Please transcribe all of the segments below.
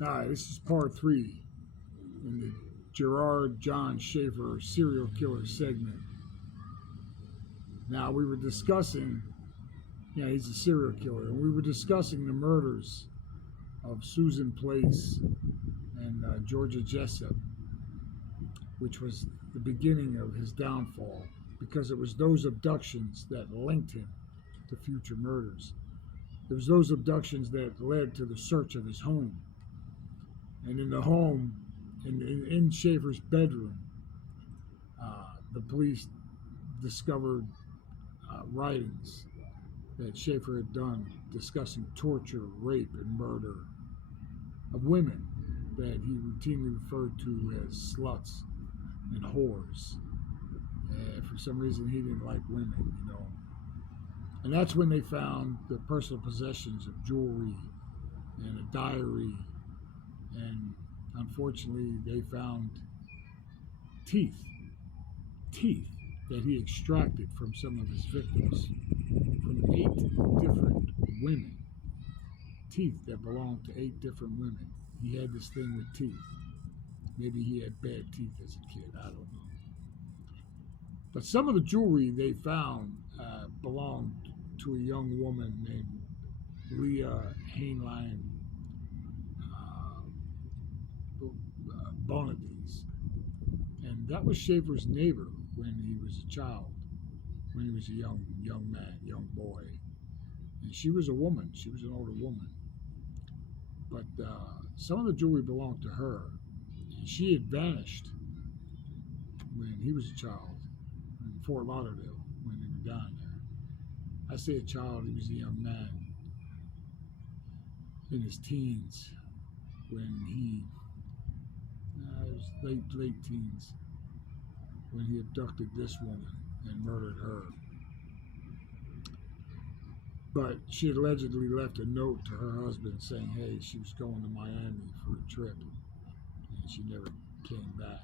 Hi, this is part three in the Gerard John Schaefer serial killer segment. Now, we were discussing, he's a serial killer, and we were discussing the murders of Susan Place and Georgia Jessup, which was the beginning of his downfall, because it was those abductions that linked him to future murders. It was those abductions that led to the search of his home. And in the home, in Schaefer's bedroom, the police discovered writings that Schaefer had done discussing torture, rape, and murder of women that he routinely referred to as sluts and whores. And for some reason, he didn't like women. And that's when they found the personal possessions of jewelry and a diary. And unfortunately, they found teeth that he extracted from some of his victims, from 8 different women. Teeth that belonged to 8 different women. He had this thing with teeth. Maybe he had bad teeth as a kid, I don't know. But some of the jewelry they found belonged to a young woman named Leah Hainline Bonadies. And that was Schaefer's neighbor when he was a child, when he was a young man, young boy. And she was a woman. She was an older woman. But some of the jewelry belonged to her. And she had vanished when he was a child in Fort Lauderdale, when they were down there. I say a child, he was a young man in his teens when he was late teens, when he abducted this woman and murdered her. But she had allegedly left a note to her husband saying, hey, she was going to Miami for a trip, and she never came back.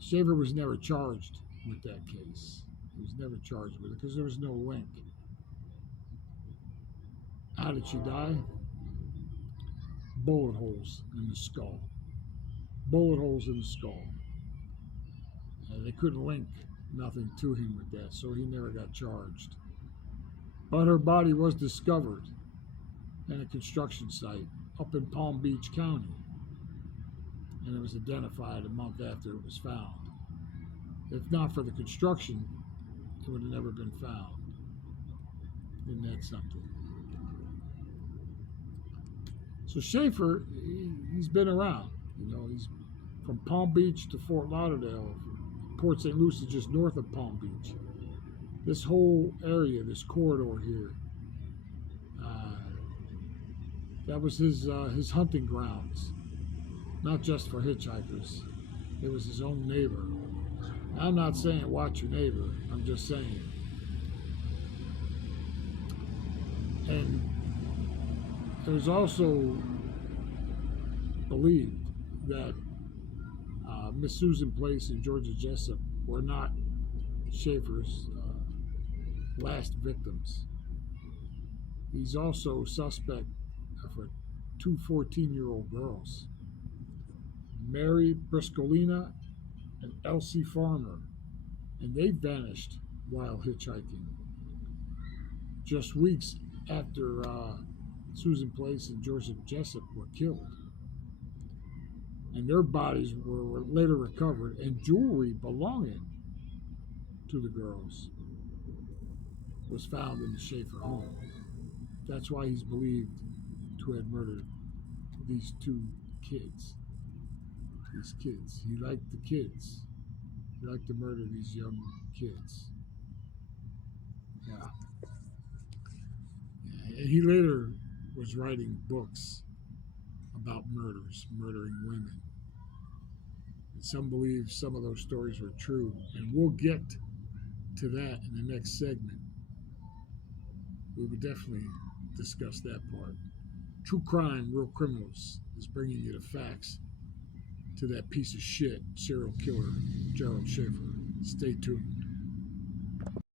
Schaefer was never charged with that case. He was never charged with it because there was no link. How did she die? Bullet holes in the skull. Bullet holes in the skull. They couldn't link nothing to him with that, so he never got charged. But her body was discovered in a construction site up in Palm Beach County, and it was identified a month after it was found. If not for the construction, it would have never been found. Isn't that something? So Schaefer, he's been around. He's from Palm Beach to Fort Lauderdale. Port St. Lucie is just north of Palm Beach. This whole area, this corridor here, that was his hunting grounds. Not just for hitchhikers. It was his own neighbor. I'm not saying watch your neighbor. I'm just saying. And it was also believed that Miss Susan Place and Georgia Jessup were not Schaefer's last victims. He's also suspect for 2 14-year-old girls, Mary Briscolina and Elsie Farmer, and they vanished while hitchhiking. Just weeks after Susan Place and Georgia Jessup were killed. And their bodies were later recovered, and jewelry belonging to the girls was found in the Schaefer home. That's why he's believed to have murdered these 2 kids. These kids. He liked the kids. He liked to murder these young kids. Yeah. And he later was writing books about murdering women. And some believe some of those stories were true, and we'll get to that in the next segment. We would definitely discuss that part. True Crime, Real Criminals is bringing you the facts to that piece of shit serial killer, Gerald Schaefer. Stay tuned.